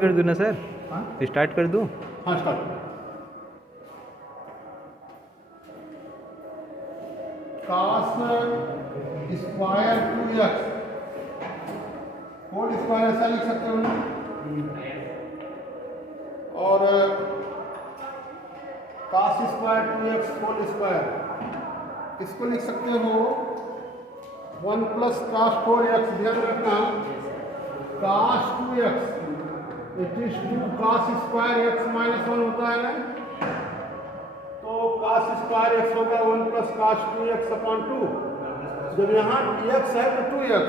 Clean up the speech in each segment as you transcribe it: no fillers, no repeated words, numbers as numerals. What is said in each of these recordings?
कर दूँ ना सर? हाँ स्टार्ट कर दूँ? हाँ start. Cos square 2x whole square ऐसा लिख सकते हो ना, और कास स्क्वायर 2x होल स्क्वायर इसको लिख सकते हो 1 प्लस कास 4x। ध्यान रखना, cos 2x it is 2 cos square x minus 1 होता है ना, तो कास स्क्वायर x होगा 1 प्लस कास 2x अपॉन 2। जब यहाँ x है तो 2x,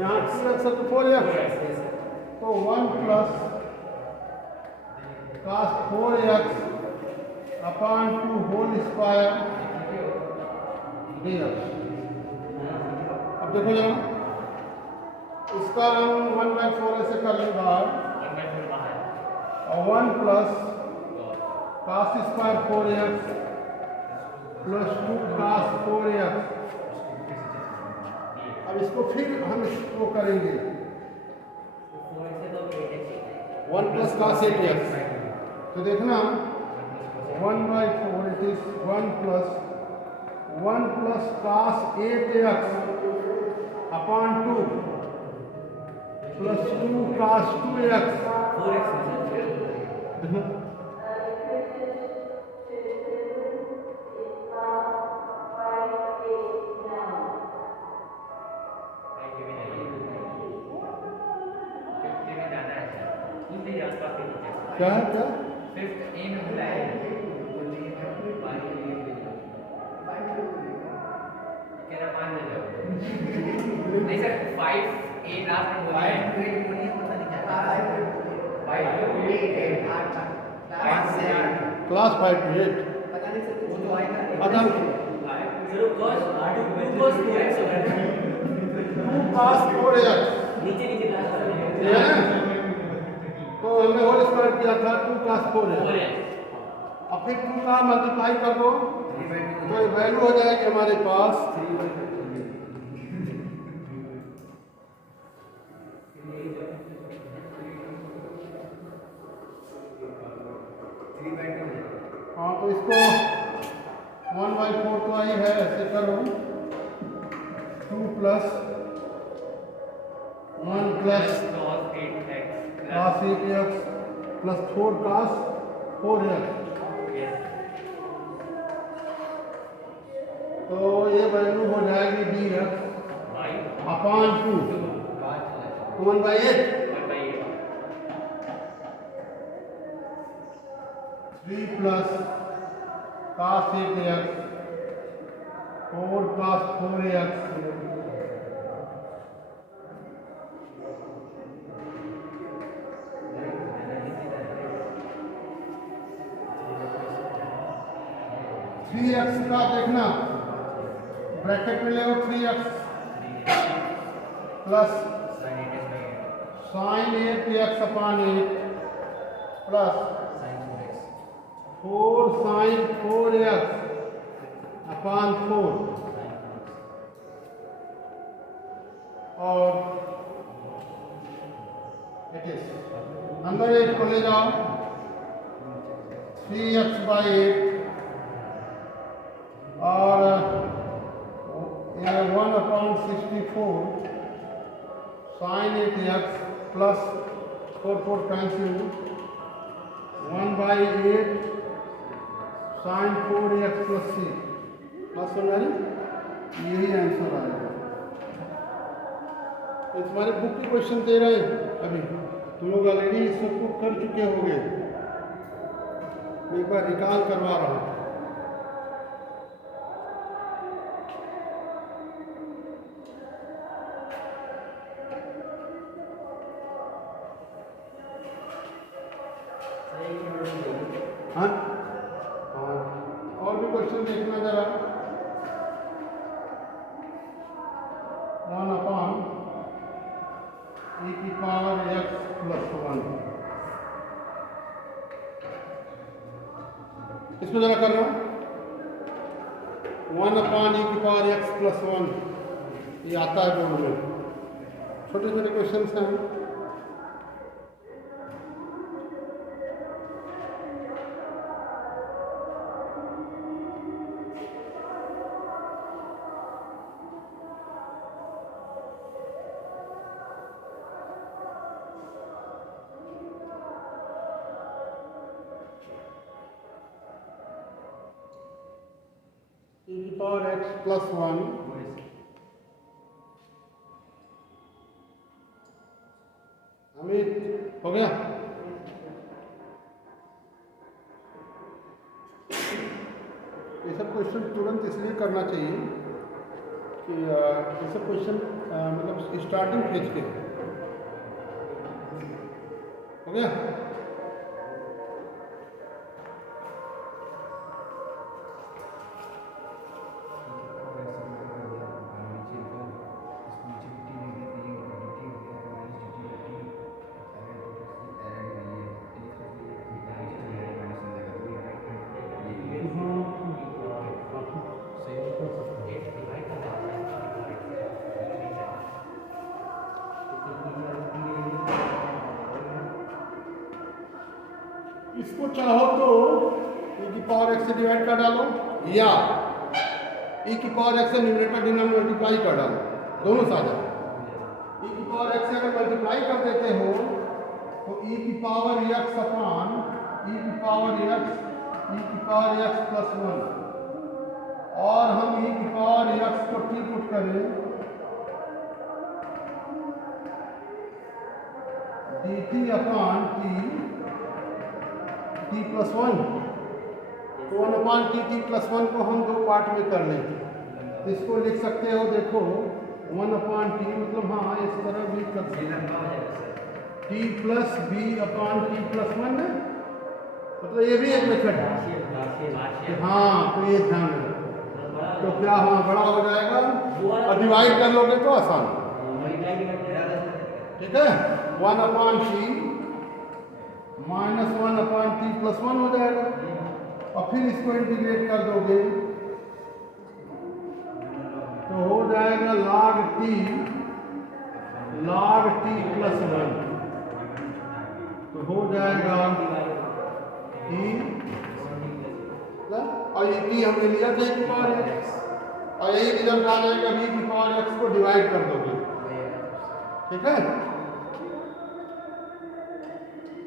यहाँ 2x है तो 4x, तो 1 plus cos 4x upon 2 whole square dx। अब देखो जरा, इसका हम 1/4 ऐसे कर लें बाहर, और 1 plus cos square 4x plus 2 cos 4x। अब इसको फिर हम इसको करेंगे 1 प्लस कास 8x, तो देखना 1/4 it is 1 plus cos 8x upon 2 plus 2 cos 2x। क्या है क्या? नहीं सर 5 8 लास्ट में बोलिए 5 से 8 क्लास 5 to 8। पता नहीं सर वो तो आएगा अच्छा, 0 cos 2x होगा 2 कास 4x नीचे नीचे लास्ट ये है ना? तो हमने होल स्क्वायर किया था 2 कास 4x। अब फिर 2 का मल्टीप्लाई कर दो तो वैल्यू हो जाएगी हमारे पास 3/2 हाँ, तो इसको 1/4 तो आई है, ऐसे करो 2 plus 1 plus cos 8x cos 8x plus 4 cos 4x। तो ये वैल्यू हो जाएगी dx upon 2 1/8 3 plus cos 8x 4 cos 4x three x का देखना, ब्रैकेट में ले 3x plus sine 8x upon 8 plus 4 sine 4x upon 4, और इट इज अंदर 8 को ले जाओ 3x/8 और 1/64 sine 8x plus 4 cancel 1/8 sine 4x plus c। बात सुन रही, यही आंसर आएगा। तो तुम्हारे बुक की क्वेश्चन दे रहे हैं, अभी तुम लोग ऑलरेडी सबको कर चुके होंगे, मैं एक बार रिकॉल करवा रहा हूँ। हाँ हाँ, और भी क्वेश्चन देखना जरा। 1 अपॉन e की पावर x प्लस 1, इसको जरा करना 1 अपॉन e की पावर x प्लस 1, ये आता है बोर्ड में, छोटे छोटे क्वेश्चन हैं। पावर x प्लस 1 अमित हो गया। ये सब क्वेश्चन तुरंत इसलिए करना चाहिए कि ये सब क्वेश्चन मतलब स्टार्टिंग फेज के हैं। हो गया। इसको चाहो तो e की पावर x से डिवाइड कर डालो या e की पावर x से न्यूमरेटर डिनोमिनेटर मल्टीप्लाई कर डालो, दोनों साझा। e की पावर x से अगर मल्टीप्लाई कर देते हो तो e की पावर x अपान e की पावर x प्लस 1 और हम e की पावर x को t पुट करें dt अपान t प्लस 1, तो 1 अपान टी प्लस 1 को हम दो पार्ट में कर लेंगे। इसको लिख सकते हो, देखो 1 अपान टी मतलब हाँ इस तरह भी कर सकते हैं टी प्लस बी अपान टी प्लस 1 है, मतलब ये भी एक मेथड है। हाँ तो ये ध्यान रखो, तो क्या हाँ बड़ा हो जाएगा और डिवाइड कर लोगे तो आसान, ठीक है। 1 अपान टी माइनस 1 अपान टी प्लस 1 हो जाएगा और फिर इसको इंटीग्रेट कर दोगे तो हो जाएगा log t प्लस 1, तो हो जाएगा t और ये t हमने लिया था e की पावर x और यही रिजल्ट आ जाएगा v की पावर x को डिवाइड कर दोगे, ठीक है।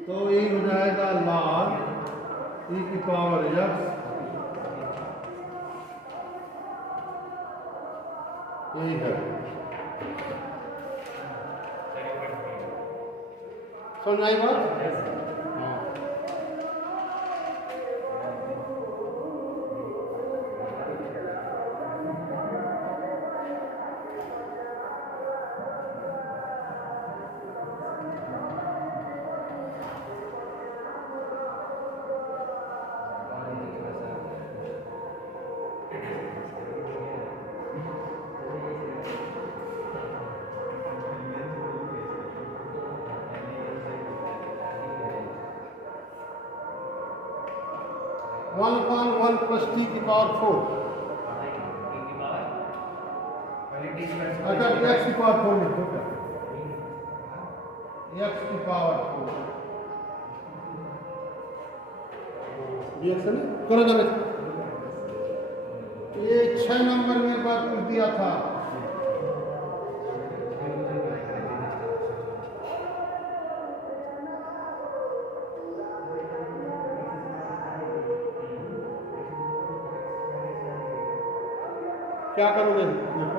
तो ये हो जाएगा log e की पावर x, यही है। समझ आई बात? हाँ 1 upon 1 plus t की पावर 4, अगर x की पावर 4 लिखो क्या, x की पावर 4 dx है ना, करो जरा। ये 6 नंबर में बात कर दिया था, क्या करोगे देखो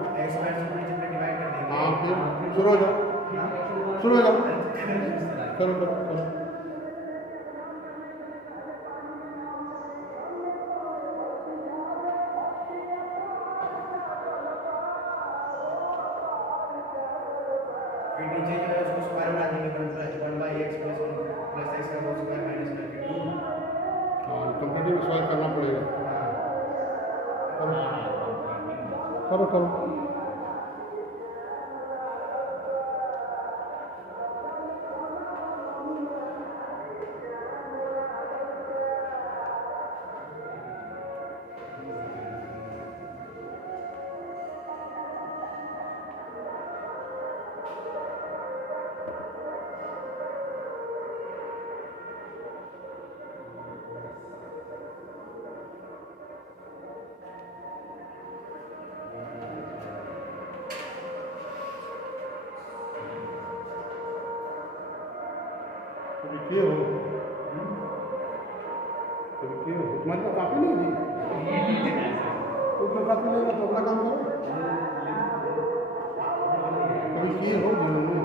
हाँ फिर शुरू हो जाओ, शुरू हो जाओ, करो करो करो। फिर नीचे जो है उसको स्क्वायर बना देंगे, 1/x प्लस x का होल स्क्वायर माइनस करके 2। हाँ कंप्लीटली सॉल्व करना पड़ेगा, करो करो करो। लिखे हो तो लिखे हो, मतलब काफी नहीं जी। तो क्या बात मिलेगा तो अपना काम करो कभी किए हो जीवन में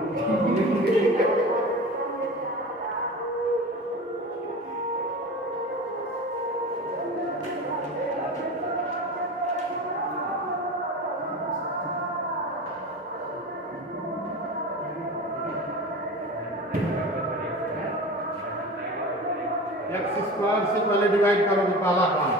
एक्स स्क्वायर से पहले डिवाइड करोगे पहला काम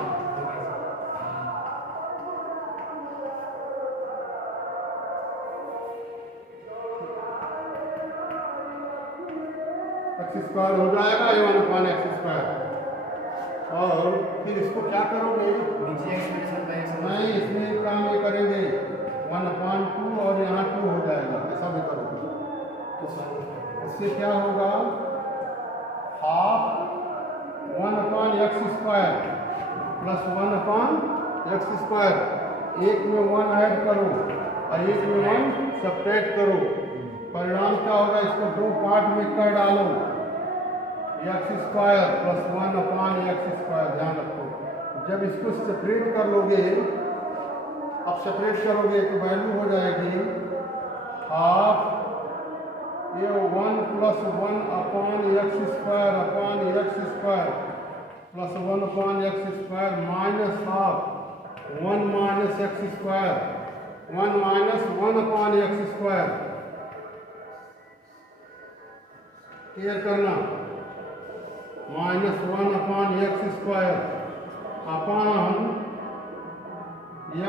एक्स स्क्वायर हो जाएगा a1/x² और फिर इसको क्या करोगे नीचे एक्सप्रेशन का एक नहीं इसमें एक काम ये करेंगे 1/2 और यहाँ 2 हो जाएगा ऐसा भी करोगे इससे क्या होगा हाफ 1/x² प्लस 1/x²। एक में 1 ऐड करो और एक में 1 सब्ट्रैक्ट करो परिणाम क्या होगा इसको दो पार्ट में कर डालो x² प्लस 1/x²। ध्यान रखो जब इसको सेपरेट कर लोगे अब सेपरेट करोगे तो वैल्यू हो जाएगी हाफ ये 1 plus 1/x² plus 1/x² minus half 1 minus x², 1 minus 1/x²। Clear करना माइनस 1/x² अपान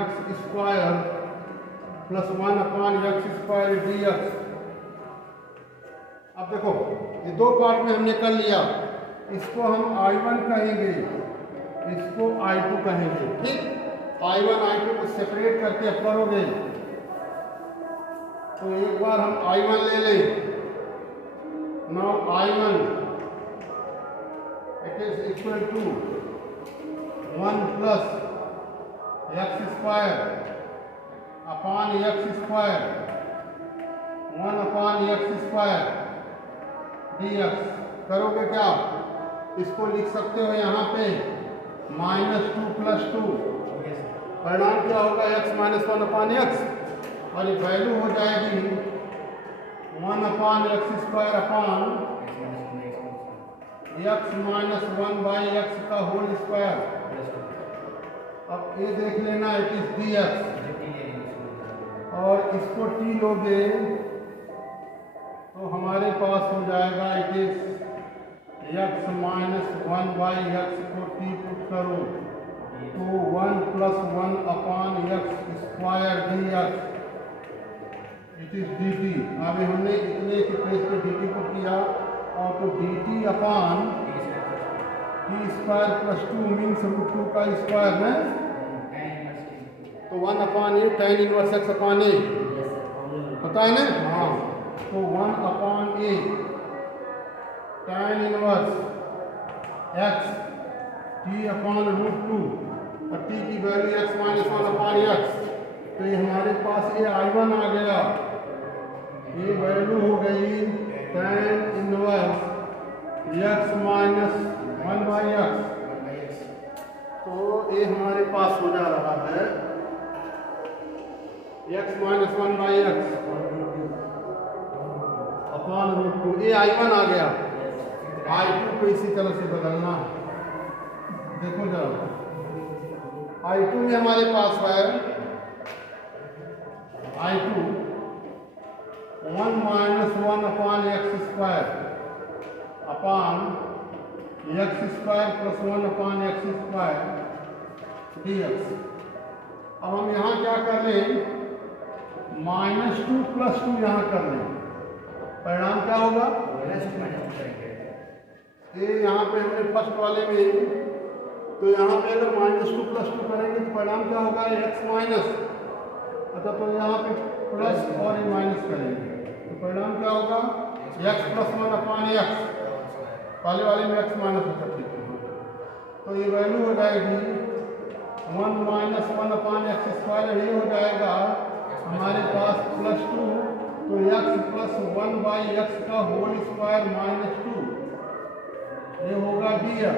x² प्लस 1/x² dx। अब देखो ये दो पार्ट में हमने कर लिया इसको हम I1 कहेंगे इसको I2 कहेंगे ठीक। I1 I2 को सेपरेट करके अब करोगे तो एक बार हम I1 ले लें now I1 it is equal to 1 plus x² upon x² 1/x² dx। करोगे क्या इसको लिख सकते हो यहाँ पे -2 + 2 परिणाम क्या होगा x - 1/x और ये वैल्यू हो जाएगी 1/x² अपान x - 1/x का होल स्क्वायर। अब ये देख लेना इट इज dx और इसको t लोगे तो हमारे पास हो जाएगा इट इज x - 1/x को t पुट करो तो 1 + 1/x² dx it is dt। अभी हमने इतने के प्लेस पे dt को किया और तो dt अपान t² + 2 मीन्स √2 का स्क्वायर है तो 1/a tan 1x upon a पता है ना हाँ तो 1/a tan 1x t अपान √2 और t की वैल्यू x - 1/x तो ये हमारे पास ये I1 आ गया ये वैल्यू हो गई tan 1x - 1/x तो ये हमारे पास हो जा रहा है x - 1/x अपान √2। ये I1 आ गया I2 को इसी तरह से बदलना है देखो जरा I2 में हमारे पास है I2 1 - 1/x² अपान x² प्लस 1/x² dx। अब हम यहाँ क्या कर लें -2 + 2 यहाँ कर लें परिणाम क्या होगा ये यहाँ पे हमने फर्स्ट वाले में तो यहाँ पे अगर -2 + 2 करेंगे तो परिणाम क्या होगा x माइनस अच्छा तो यहाँ पे प्लस और ये माइनस करेंगे तो परिणाम क्या होगा x + 1/x पहले वाले में x माइनस होता ठीक है तो ये वैल्यू हो जाएगी 1 - 1/x² ये हो जाएगा हमारे पास +2 तो x + 1/x का होल स्क्वायर -2 ये होगा dx।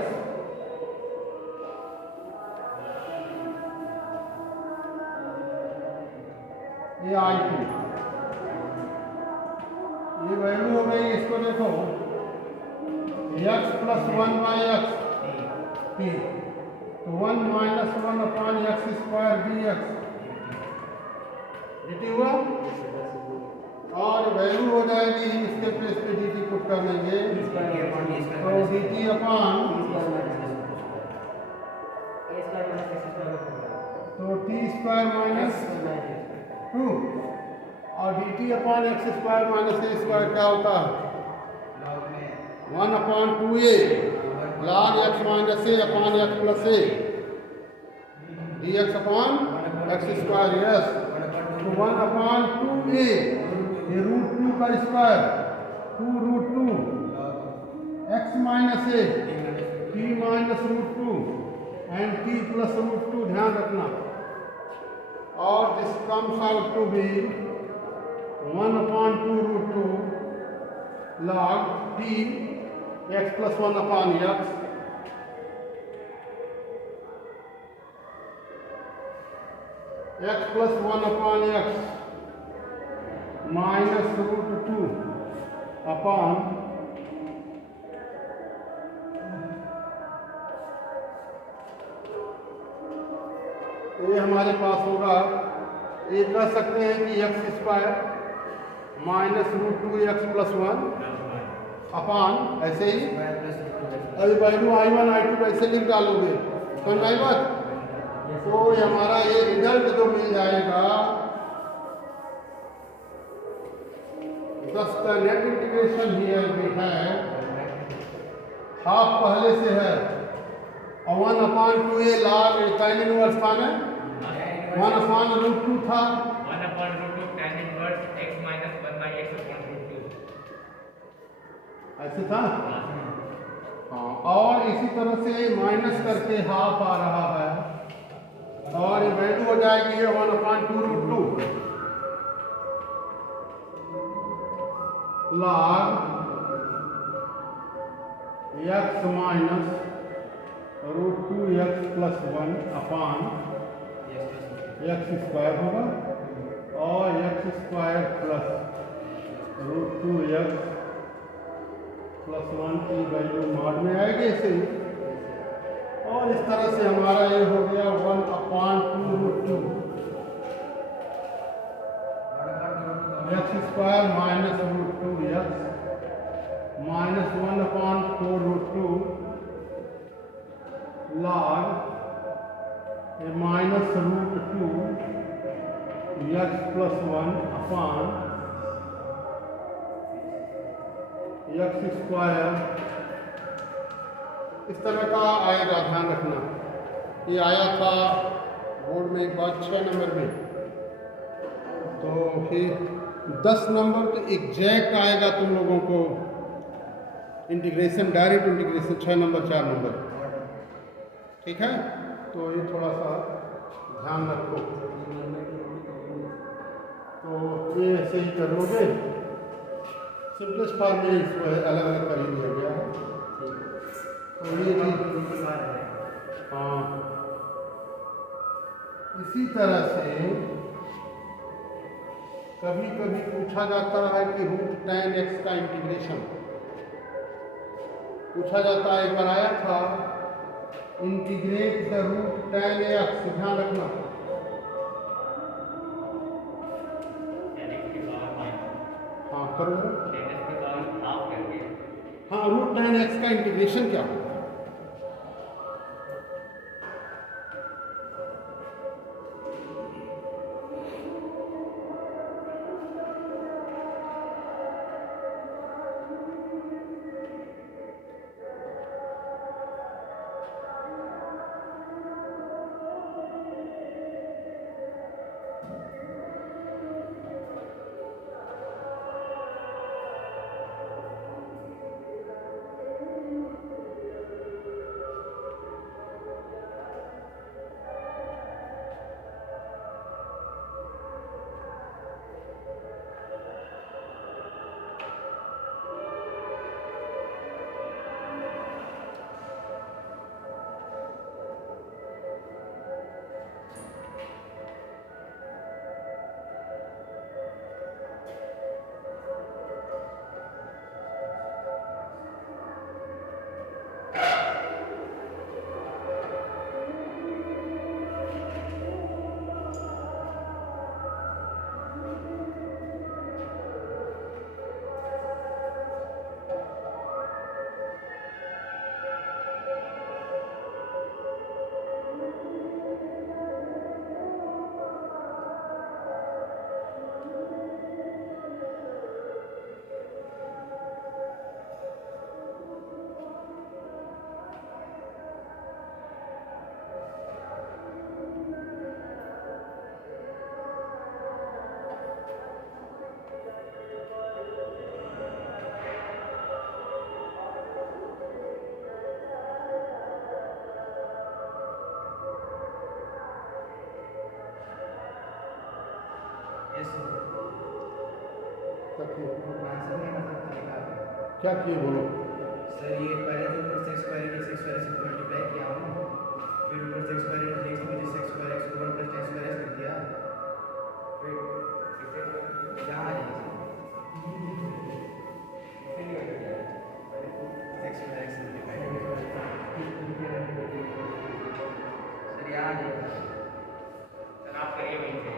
ये I2, ये वैल्यू हो गई, इसको देखो x plus 1 by x t, तो 1 minus 1 upon x square D x dt हुआ, और वैल्यू हो जाएगी इसके प्लेस पे dt पुट कर लेंगे, तो dt अपॉन तो टी स्क्वायर माइनस 2 और dt upon x square minus a square क्या होता है 1 upon 2a log x minus a upon x plus a dx upon x square, yes, तो 1 अपॉन 2a, ये रूट 2 का square 2 root 2 x minus a t minus root 2 and t plus root 2, ध्यान रखना, और this comes out to be 1 upon 2 root 2 log t x plus 1 upon x, x plus 1 upon x minus root 2 upon ये हमारे पास होगा, ये कह सकते हैं कि x square minus root 2 x plus 1 upon, ऐसे ही अभी वैल्यू I1 I2 ऐसे लिख डालोगे, समझ आई बात, तो हमारा ये रिजल्ट जो मिल जाएगा, दस का नेट इंटीग्रेशन हियर भी है, हाफ पहले से है, और 1 upon 2a log tan inverse था ना, 1 अपॉन रूट 2 था, 1 upon root 2 tan inverse x minus 1 by x upon root 2. ऐसे था, हाँ, और इसी तरह से माइनस करके हाफ आ रहा है, और ये वैल्यू हो जाएगी ये 1 upon 2 root 2 log x minus root 2 x plus 1 upon x square होगा, और x square plus root 2 x plus 1 की वैल्यू मॉड में आएगी ऐसे ही, और इस तरह से हमारा ये हो गया 1 upon 2 root 2 x square minus root 2 x minus 1 upon 4 root 2 log minus root 2 x plus 1 upon x square, इस तरह का आएगा, ध्यान रखना, ये आया था बोर्ड में एक बार 6 नंबर में, तो फिर 10 नंबर तो एग्जैक्ट आएगा तुम लोगों को integration, direct integration 6 number 4 number, ठीक है, तो ये थोड़ा सा ध्यान रखो, तो ये ऐसे ही करोगे, सिंपलेस्ट फॉर्म में इसको अलग अलग कर दिया गया है, तो ये चीज, हाँ, इसी तरह से कभी कभी पूछा जाता है कि रूट tan x का इंटीग्रेशन पूछा जाता है, एक बार आया था, integrate the root tan x, ध्यान रखना, हाँ करो, हाँ, रूट tan x का इंटीग्रेशन क्या होगा, क्या किए बोलो? सर ये पहले तो ऊपर से स्क्वायर के से स्क्वायर से मल्टीप्लाई किया हूँ, फिर ऊपर से स्क्वायर एक्स की वजह से स्क्वायर एक्स को 1 प्लस टेन स्क्वायर एक्स कर दिया, फिर यहाँ आ जाएगा x square x multiply sir यहाँ आ जाएगा। सर आप करिए वहीं से।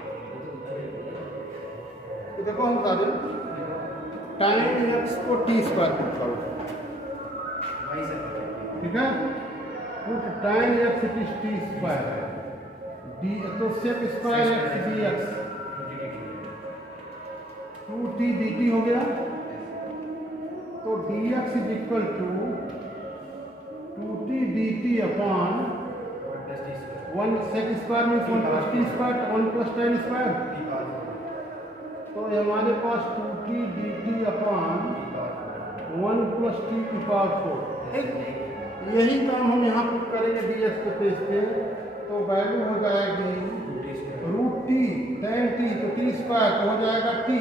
तो देखो हम बता दें, टाइम एक्स को टी स्क्वायर पुट करो, वही सर ठीक है? Put time x it is t square, d तो sec square x d x 2t dt हो गया। तो dx is equal to 2t dt upon 1 sec square means 1 plus t square 1 plus tan square. तो ये हमारे पास 2t dt upon 1 plus t की power 4। यही काम हम यहाँ पुट करेंगे dx के पेज पे, तो वैल्यू हो जाएगी रूट टी टेन टी, तो टी स्क्वायर तो हो जाएगा टी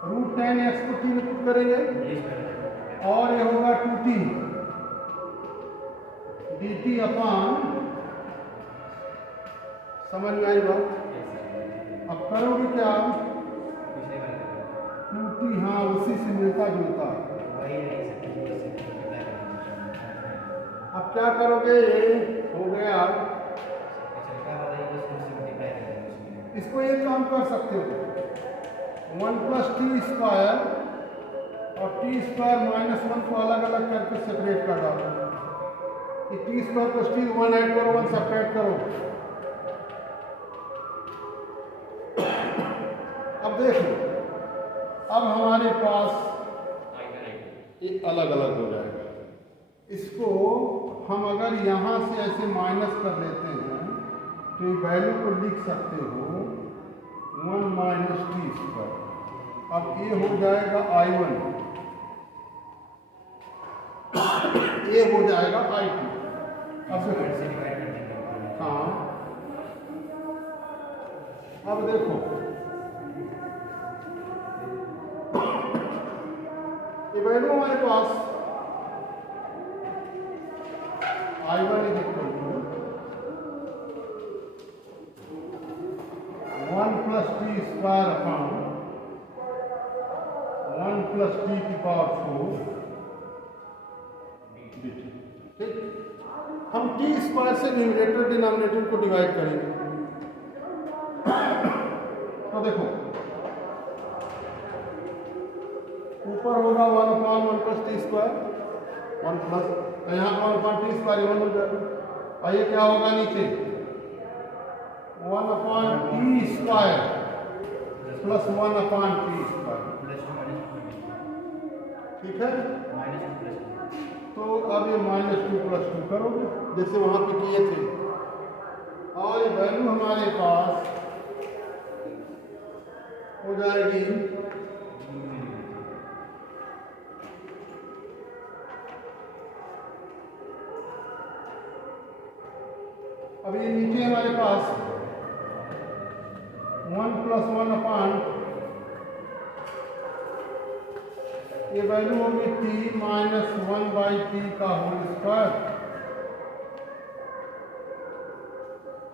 रूट टेन एक्स को टी में पुट करेंगे, और ये होगा 2t dt अपॉन, समझ में आई बात? अब करोगे क्या? 2t, हाँ उसी से मिलता जुलता। अब क्या करोगे? ये हो गया, इसको एक काम कर सकते हो, 1 प्लस टी स्क्वायर और टी स्क्वायर माइनस 1 को अलग अलग करके सेपरेट कर डालो। ये T square plus T 1 add करो, 1 सेपरेट करो। अब देखो, अब हमारे पास ये अलग अलग हो जाएगा। इसको हम अगर यहाँ से ऐसे माइनस कर लेते हैं तो ये वैल्यू को लिख सकते हो 1 माइनस टी स्क्वायर। अब ये हो जाएगा I1, ये हो जाएगा I2। अब हाँ, अब देखो ये वैल्यू हमारे पास I1 is equal to 1 plus t square upon 1 plus t की पावर 4 dt। ठीक, हम टी स्क्वायर से न्यूमरेटर डिनोमिनेटर को डिवाइड करेंगे। तो देखो ऊपर होगा 1 अपॉन 1 प्लस टी स्क्वायर, 1 प्लस यहाँ 1 अपॉन टी स्क्वायर 1 हो जाएगा, और ये क्या होगा नीचे 1 upon t square plus 1 upon t square. ठीक है, तो अब ये -2 + 2 करोगे जैसे वहां पे किए थे, और ये वैल्यू हमारे पास हो जाएगी अब ये नीचे हमारे पास 1 + 1 अपॉन ये वैल्यू होगी t - 1/t का होल स्क्वायर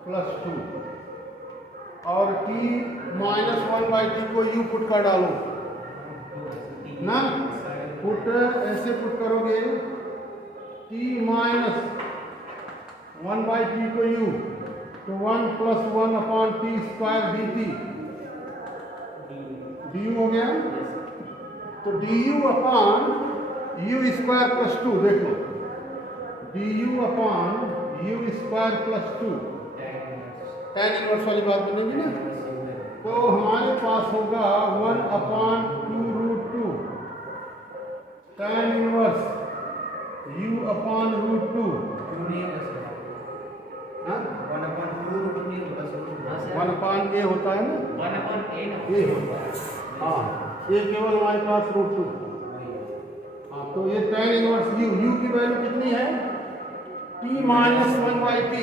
प्लस 2, और t - 1/t को u पुट कर डालो ना, पुट ऐसे पुट करोगे t - 1/t को u, तो 1 + 1 upon t square dt du हो गया। तो du upon u square plus 2, देखो du upon u square plus 2 tan inverse वाली बात बनेगी ना। तो हमारे पास होगा 1 upon 2√2 tan inverse u upon √2। 1 upon a होता है ना, 1 upon a ना। ये होता है, हाँ ये केवल हमारे पास √2। हाँ, तो ये tan इनवर्स u की वैल्यू कितनी है t - 1/t,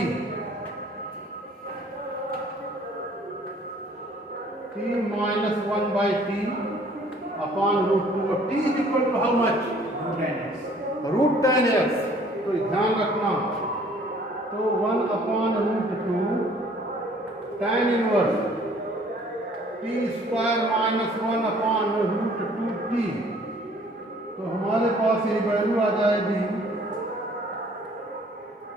t - 1/t upon root 2, t is equal to how much, root 10x। तो ध्यान रखना, तो 1 upon root 2 tan inverse t square minus 1 upon root 2t। तो हमारे पास ये वैल्यू आ जाएगी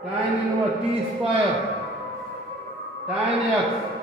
tan inverse t square tan x